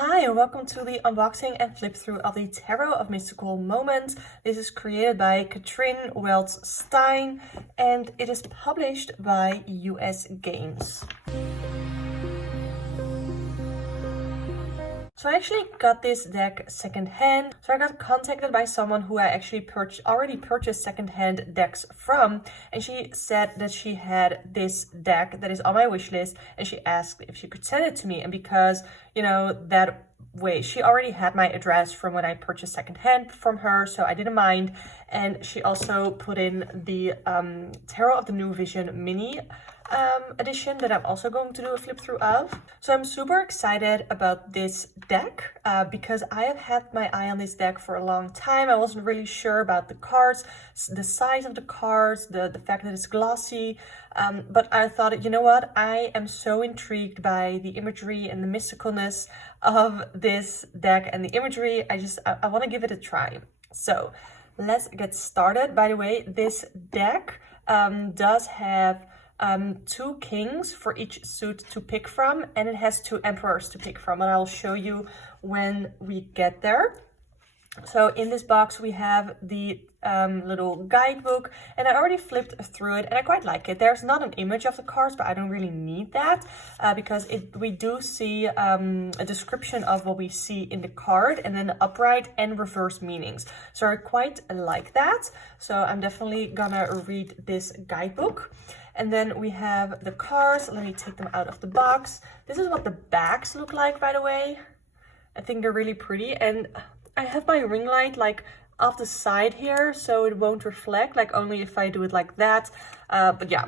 Hi and welcome to the unboxing and flip through of the Tarot of Mystical Moments. This is created by Katrin Welts-Stein and it is published by US Games. So I actually got this deck secondhand. So I got contacted by someone who I actually already purchased secondhand decks from, and she said that she had this deck that is on my wish list, and she asked if she could send it to me. And because, you know, that way she already had my address from when I purchased secondhand from her, so I didn't mind. And she also put in the Tarot of the New Vision mini edition that I'm also going to do a flip through of. So I'm super excited about this deck because I have had my eye on this deck for a long time. I wasn't really sure about the cards, the size of the cards, the fact that it's glossy, but I thought, you know what, I am so intrigued by the imagery and the mysticalness of this deck and the imagery. I want to give it a try. So let's get started. By the way, this deck does have two kings for each suit to pick from, and it has two emperors to pick from, and I'll show you when we get there. So in this box we have the little guidebook, and I already flipped through it and I quite like it. There's not an image of the cards, but I don't really need that because we do see a description of what we see in the card, and then the upright and reverse meanings. So I quite like that. So I'm definitely gonna read this guidebook. And then we have the cards. Let me take them out of the box. This is what the backs look like, by the way. I think they're really pretty. And I have my ring light like off the side here, so it won't reflect, like only if I do it like that. But yeah.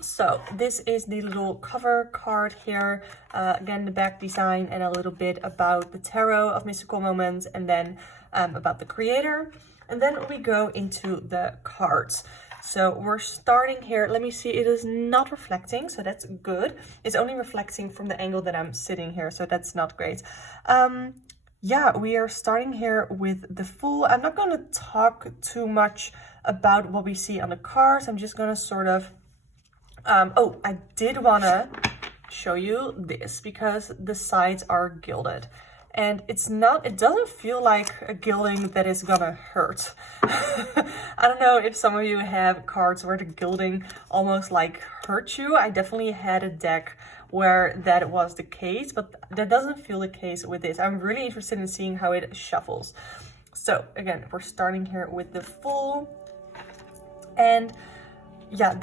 So this is the little cover card here. Again, the back design and a little bit about the Tarot of Mystical Moments, and then about the creator. And then we go into the cards. So we're starting here. Let me see, it is not reflecting, so that's good. It's only reflecting from the angle that I'm sitting here, so that's not great. Yeah, we are starting here with the Fool. I'm not going to talk too much about what we see on the cards. I'm just going to sort of... oh, I did want to show you this because the sides are gilded. And it doesn't feel like a gilding that is gonna hurt. I don't know if some of you have cards where the gilding almost like hurts you. I definitely had a deck where that was the case, but that doesn't feel the case with this. I'm really interested in seeing how it shuffles. So again, we're starting here with the Fool. And yeah,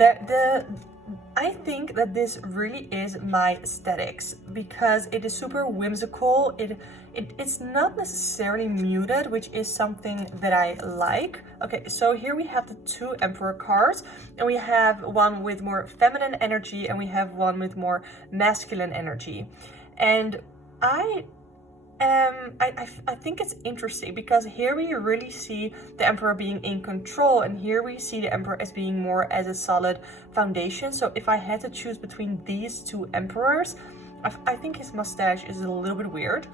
I think that this really is my aesthetics because it is super whimsical. It's not necessarily muted, which is something that I like. Okay, so here we have the two Emperor cards, and we have one with more feminine energy and we have one with more masculine energy. And I think it's interesting because here we really see the Emperor being in control, and here we see the Emperor as being more as a solid foundation. So if I had to choose between these two Emperors, I think his mustache is a little bit weird.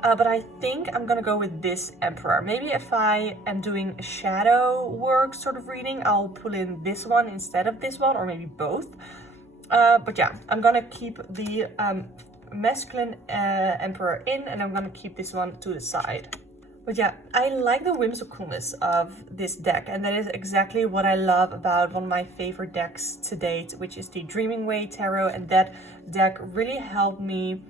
But I think I'm gonna go with this Emperor. Maybe if I am doing a shadow work sort of reading, I'll pull in this one instead of this one, or maybe both. But yeah, I'm gonna keep the masculine Emperor in, and I'm gonna keep this one to the side. But yeah, I like the whimsicalness of this deck, and that is exactly what I love about one of my favorite decks to date, which is the Dreaming Way Tarot. And that deck really helped me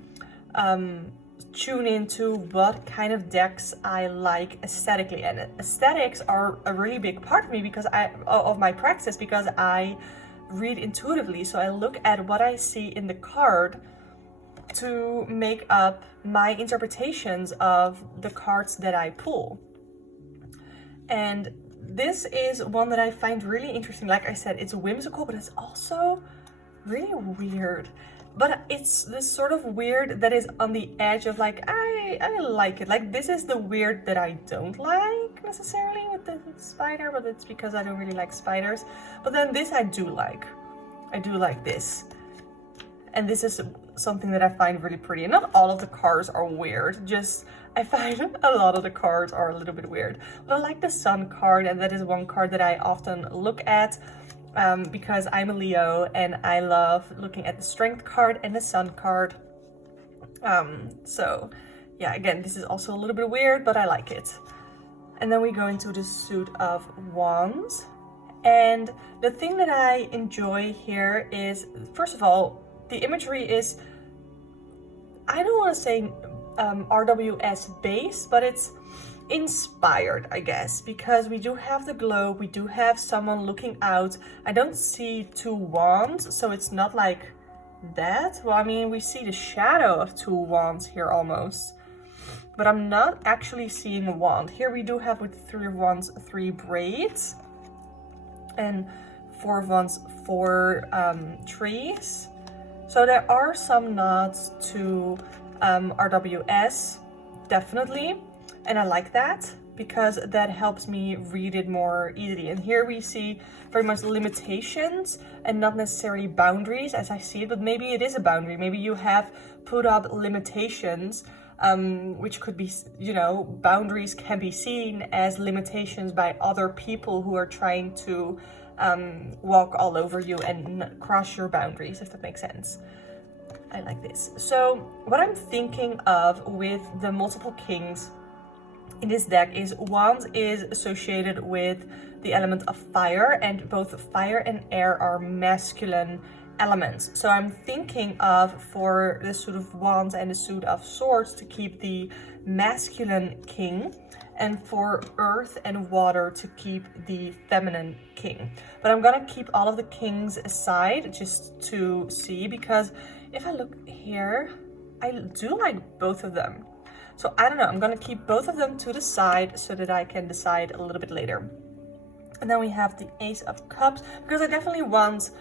tune into what kind of decks I like aesthetically, and aesthetics are a really big part of me because of my practice, because I read intuitively. So I look at what I see in the card to make up my interpretations of the cards that I pull. And this is one that I find really interesting. Like I said, it's whimsical, but it's also really weird. But it's this sort of weird that is on the edge of like, I like it. Like, this is the weird that I don't like necessarily with the spider, but it's because I don't really like spiders. But then this I do like. I do like this. And this is something that I find really pretty. And not all of the cards are weird, just I find a lot of the cards are a little bit weird. But I like the Sun card, and that is one card that I often look at because I'm a Leo and I love looking at the Strength card and the Sun card. So yeah, again, this is also a little bit weird, but I like it. And then we go into the suit of wands. And the thing that I enjoy here is, first of all, the imagery is, I don't want to say RWS based, but it's inspired, I guess, because we do have the globe, we do have someone looking out. I don't see two wands, so it's not like that. Well, I mean, we see the shadow of two wands here almost, but I'm not actually seeing a wand. Here we do have with the Three of Wands 3 braids, and Four of Wands 4 trees. So there are some nods to RWS, definitely, and I like that because that helps me read it more easily. And here we see very much limitations and not necessarily boundaries as I see it, but maybe it is a boundary. Maybe you have put up limitations, which could be, you know, boundaries can be seen as limitations by other people who are trying to walk all over you and cross your boundaries, if that makes sense. I like this. So what I'm thinking of with the multiple kings in this deck is wands is associated with the element of fire, and both fire and air are masculine elements. So I'm thinking of, for the suit of wands and the suit of swords, to keep the masculine king, and for earth and water to keep the feminine king. But I'm gonna keep all of the kings aside just to see, because if I look here, I do like both of them. So I don't know, I'm gonna keep both of them to the side so that I can decide a little bit later. And then we have the Ace of Cups, because I definitely want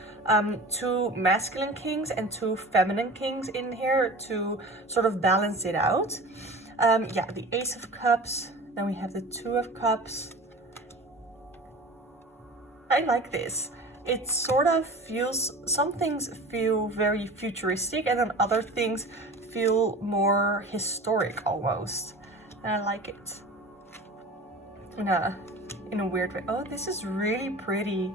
two masculine kings and two feminine kings in here to sort of balance it out. Yeah, the Ace of Cups, then we have the Two of Cups. I like this. It sort of feels, some things feel very futuristic and then other things feel more historic almost. And I like it. In a weird way. Oh, this is really pretty.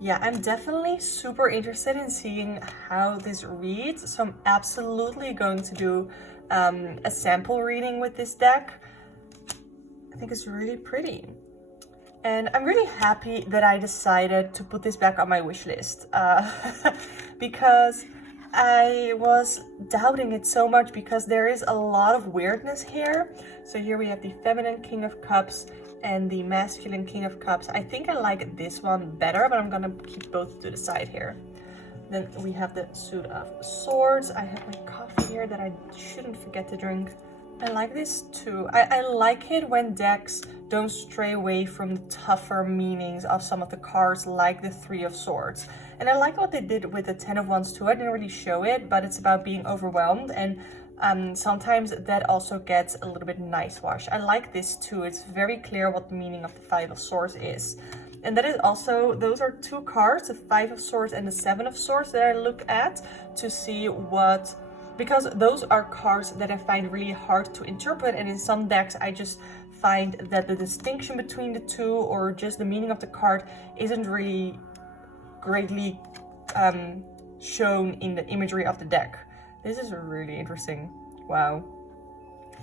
Yeah, I'm definitely super interested in seeing how this reads. So I'm absolutely going to do a sample reading with this deck. I think it's really pretty. And I'm really happy that I decided to put this back on my wish list because I was doubting it so much, because there is a lot of weirdness here. So here we have the feminine King of Cups and the masculine King of Cups. I think I like this one better, but I'm gonna keep both to the side here. Then we have the suit of swords. I have my coffee here that I shouldn't forget to drink. I like this too. I like it when decks don't stray away from the tougher meanings of some of the cards, like the Three of Swords. And I like what they did with the Ten of Wands too. I didn't really show it, but it's about being overwhelmed, and sometimes that also gets a little bit nice wash. I like this too. It's very clear what the meaning of the Five of Swords is. And that is also, those are two cards, the Five of Swords and the Seven of Swords, that I look at to see what, because those are cards that I find really hard to interpret, and in some decks I just find that the distinction between the two, or just the meaning of the card, isn't really greatly shown in the imagery of the deck. This is really interesting. Wow.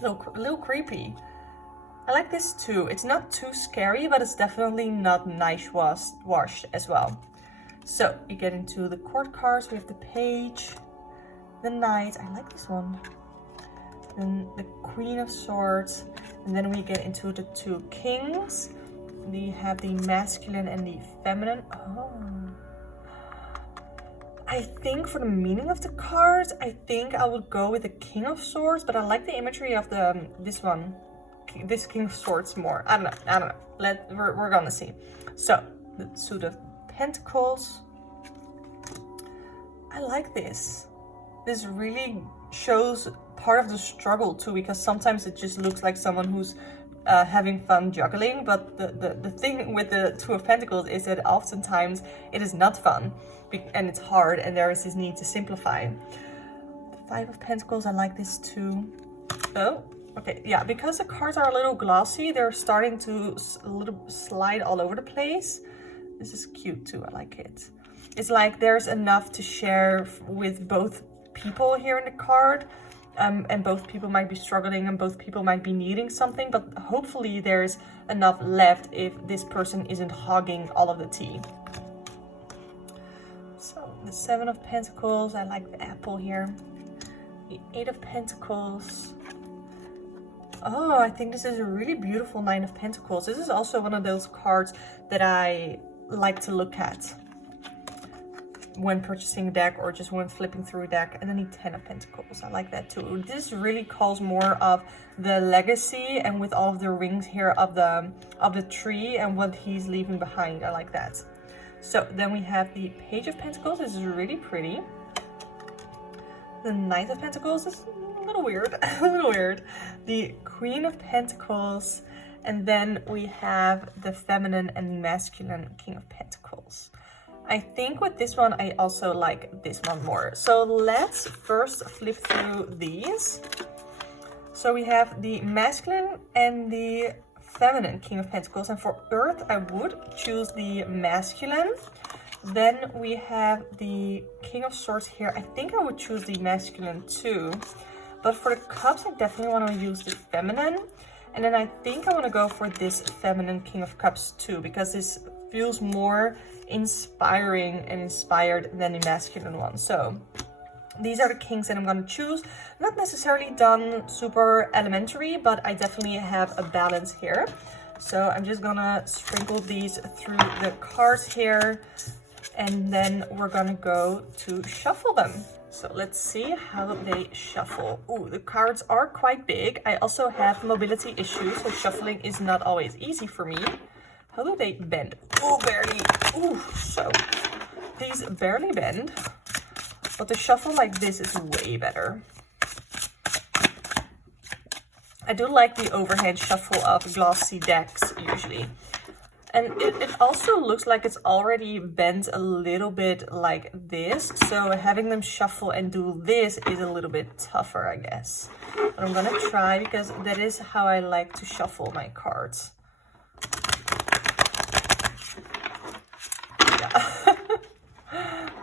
A little creepy. I like this too. It's not too scary, but it's definitely not nice washed as well. So you get into the court cards. We have the Page, the Knight. I like this one. Then the Queen of Swords. And then we get into the two Kings. We have the masculine and the feminine. Oh. I think for the meaning of the cards, I think I would go with the King of Swords, but I like the imagery of the this King of Swords more. I don't know. We're gonna see. So the suit of Pentacles. I like this. This really shows part of the struggle too, because sometimes it just looks like someone who's having fun juggling, but the thing with the Two of Pentacles is that oftentimes it is not fun, and it's hard, and there is this need to simplify. The Five of Pentacles, I like this too. Oh, okay, yeah, because the cards are a little glossy, they're starting to a little slide all over the place. This is cute too, I like it. It's like there's enough to share with both people here in the card. and both people might be struggling and both people might be needing something, but hopefully there's enough left if this person isn't hogging all of the tea. So the 7 of Pentacles, I like the apple here. The 8 of Pentacles. Oh, I think this is a really beautiful 9 of Pentacles. This is also one of those cards that I like to look at when purchasing a deck or just when flipping through a deck. And then the 10 of Pentacles, I like that too. This really calls more of the legacy, and with all of the rings here of the tree and what he's leaving behind. I like that. So then we have the Page of Pentacles. This is really pretty. The Knight of Pentacles is a little weird, a little weird. The Queen of Pentacles, and then we have the feminine and the masculine King of Pentacles. I think with this one, I also like this one more. So let's first flip through these. So we have the masculine and the feminine King of Pentacles, and for Earth, I would choose the masculine. Then we have the King of Swords here. I think I would choose the masculine too. But for the Cups, I definitely want to use the feminine. And then I think I want to go for this feminine King of Cups too, because this feels more inspiring and inspired than the masculine one. So these are the kings that I'm going to choose. Not necessarily done super elementary, but I definitely have a balance here. So I'm just gonna sprinkle these through the cards here, and then we're gonna go to shuffle them. So let's see how they shuffle. Ooh, the cards are quite big. I also have mobility issues, so shuffling is not always easy for me. How do they bend? Oh, barely. Ooh, so these barely bend, but the shuffle like this is way better. I do like the overhand shuffle of glossy decks usually. And it also looks like it's already bent a little bit like this. So having them shuffle and do this is a little bit tougher, I guess. But I'm gonna try, because that is how I like to shuffle my cards. Yeah.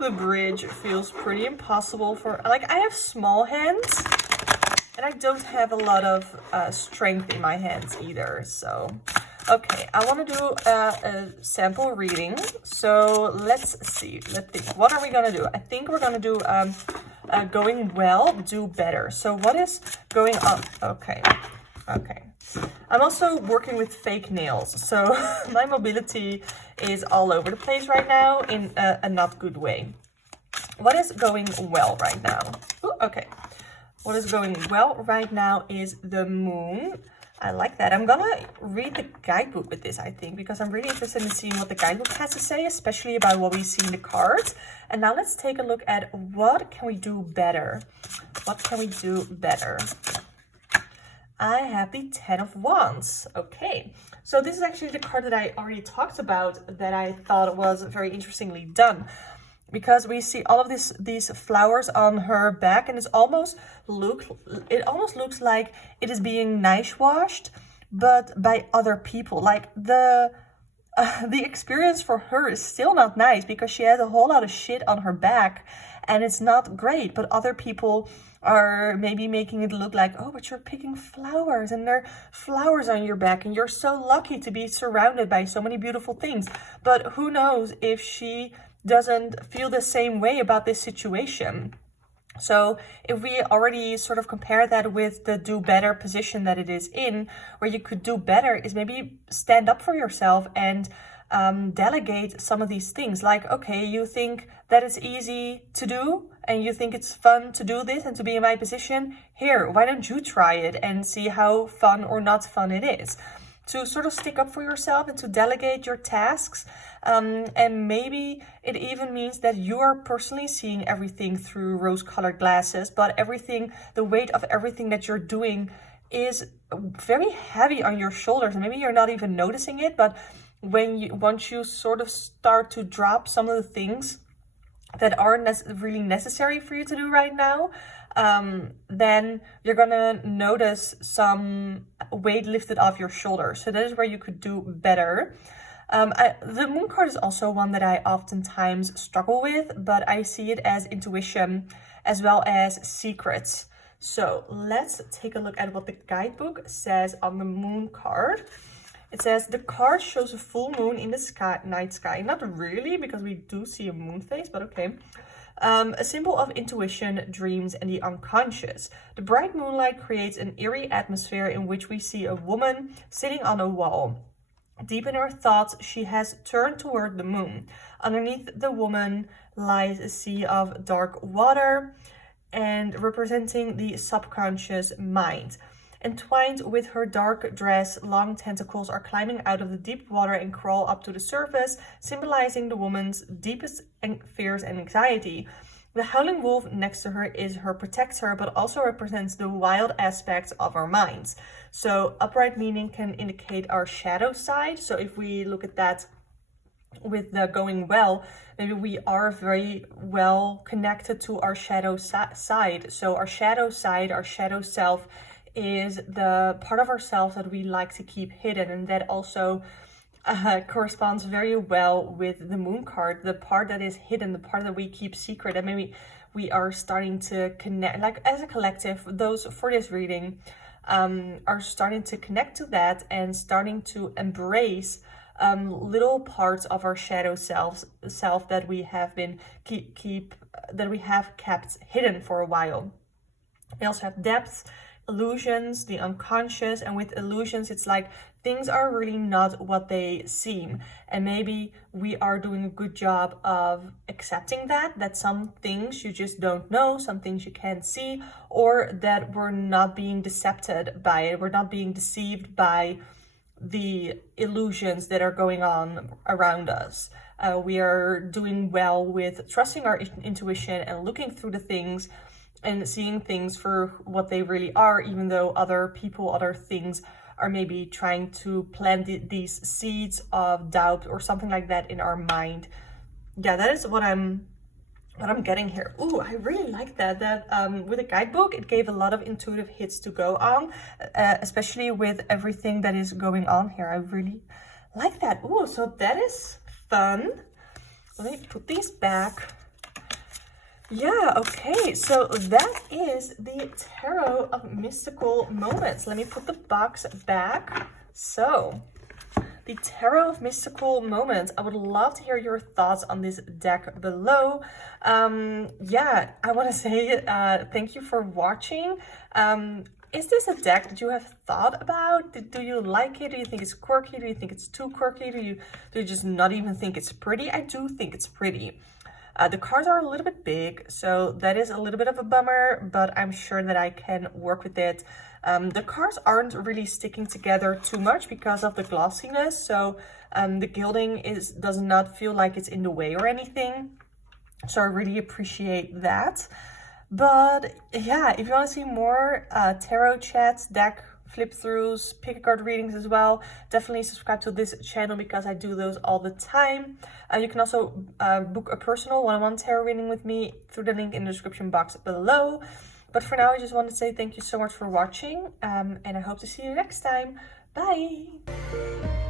The bridge feels pretty impossible for, like, I have small hands. And I don't have a lot of strength in my hands either, so... Okay, I want to do a sample reading, so let's see, let's think. What are we going to do? I think we're going to do going well, do better. So what is going on? Okay, okay. I'm also working with fake nails, so my mobility is all over the place right now in a not good way. What is going well right now? Ooh, okay. What is going well right now is the moon. I like that. I'm gonna read the guidebook with this, I think, because I'm really interested in seeing what the guidebook has to say, especially about what we see in the cards. And now let's take a look at what can we do better. What can we do better? I have the 10 of Wands. Okay, so this is actually the card that I already talked about that I thought was very interestingly done. Because we see all of these flowers on her back, and it almost looks like it is being nice washed, but by other people. Like the experience for her is still not nice, because she has a whole lot of shit on her back, and it's not great. But other people are maybe making it look like, oh, but you're picking flowers, and there are flowers on your back, and you're so lucky to be surrounded by so many beautiful things. But who knows if she doesn't feel the same way about this situation. So if we already sort of compare that with the do better position that it is in, where you could do better is maybe stand up for yourself and delegate some of these things. Like, okay, you think that it's easy to do and you think it's fun to do this and to be in my position. Here, why don't you try it and see how fun or not fun it is? To sort of stick up for yourself and to delegate your tasks. And maybe it even means that you are personally seeing everything through rose-colored glasses, but the weight of everything that you're doing is very heavy on your shoulders. And maybe you're not even noticing it, but once you sort of start to drop some of the things that aren't really necessary for you to do right now, then you're gonna notice some weight lifted off your shoulders. So that is where you could do better. The moon card is also one that I oftentimes struggle with, but I see it as intuition as well as secrets. So let's take a look at what the guidebook says on the moon card. It says the card shows a full moon in the sky, night sky. Not really, because we do see a moon phase, but okay. A symbol of intuition, dreams, and the unconscious. The bright moonlight creates an eerie atmosphere in which we see a woman sitting on a wall. Deep in her thoughts, she has turned toward the moon. Underneath the woman lies a sea of dark water, and representing the subconscious mind. Entwined with her dark dress, long tentacles are climbing out of the deep water and crawl up to the surface, symbolizing the woman's deepest fears and anxiety. The howling wolf next to her is her protector, but also represents the wild aspects of our minds. So upright meaning can indicate our shadow side. So if we look at that with the going well, maybe we are very well connected to our shadow side. So our shadow side, our shadow self, is the part of ourselves that we like to keep hidden, and that also corresponds very well with the moon card, the part that is hidden, the part that we keep secret. And maybe we are starting to connect, like as a collective, those for this reading are starting to connect to that and starting to embrace little parts of our shadow self that we have been that we have kept hidden for a while. We also have depth, illusions, the unconscious, and with illusions it's like things are really not what they seem, and maybe we are doing a good job of accepting that some things you just don't know, some things you can't see, or that we're not being deceived by it, we're not being deceived by the illusions that are going on around us. We are doing well with trusting our intuition and looking through the things and seeing things for what they really are, even though other people, other things are maybe trying to plant these seeds of doubt or something like that in our mind. Yeah, that is what I'm getting here. Ooh, I really like that with the guidebook, it gave a lot of intuitive hits to go on, especially with everything that is going on here. I really like that. Ooh, so that is fun. Let me put these back. Yeah, okay, so that is the Tarot of Mystical Moments. Let me put the box back. So, the Tarot of Mystical Moments. I would love to hear your thoughts on this deck below. Yeah, I want to say thank you for watching. Is this a deck that you have thought about? Do you like it? Do you think it's quirky? Do you think it's too quirky? Do you just not even think it's pretty? I do think it's pretty. The cards are a little bit big, so that is a little bit of a bummer, but I'm sure that I can work with it. The cards aren't really sticking together too much because of the glossiness, so the gilding does not feel like it's in the way or anything. So I really appreciate that. But yeah, if you want to see more tarot chats, deck flip-throughs, pick a card readings as well, definitely subscribe to this channel because I do those all the time. You can also book a personal one-on-one tarot reading with me through the link in the description box below. But for now, I just want to say thank you so much for watching, and I hope to see you next time. Bye!